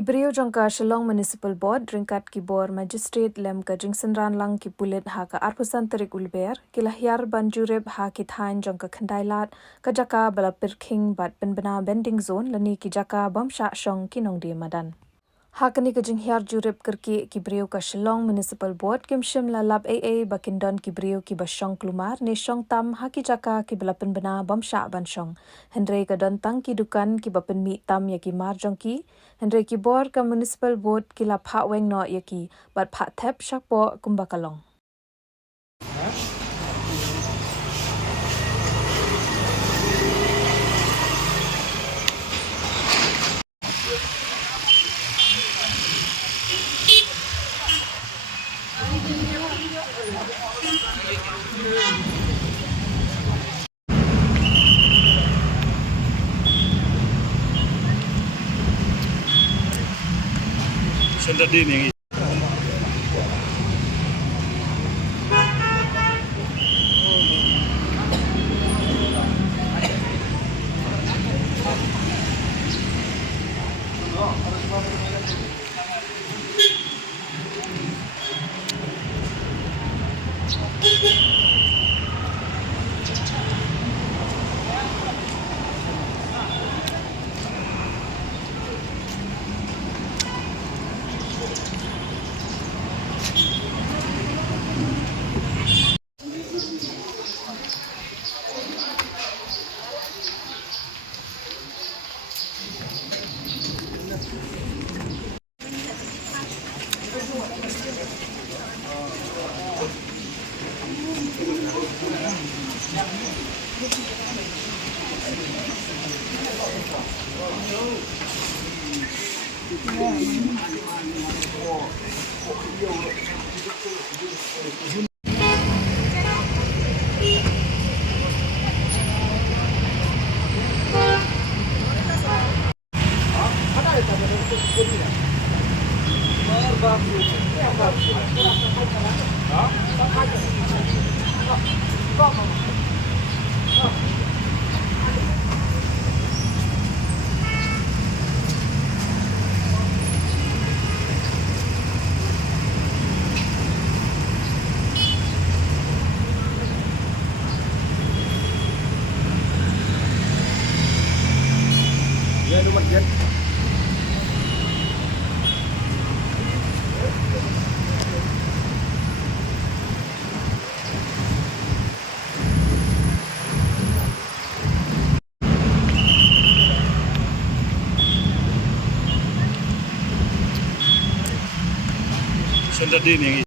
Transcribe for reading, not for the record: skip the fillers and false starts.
Brio jangka Shillong Municipal Board ringkat kibor magistrate lem ka jingsen ran lang ki pulit ha ka arpusan terik ulber kilahyar banjureb ha ki thain jangka khandailat ka jaka bala pirking bat penbena bending zone lani ki jaka bamsha shong kinong di madan. Hakani ka jinghyar jureb kerki ki Brio ka Shillong Municipal Board kim shim lalab AA bakindon ki Brio ki basyong klumar ne shong tam ha ki jaka ki bala penbena bamsha ban shong. Hendrei ka don tang ki dukan ki bapen mi tam ya ki mar jong ki Hendrei ki bor ka Municipal Board ki la Phah weng no ya ki bat Phah Thep shakpo kumbakalong. Senda dini. Senda dini.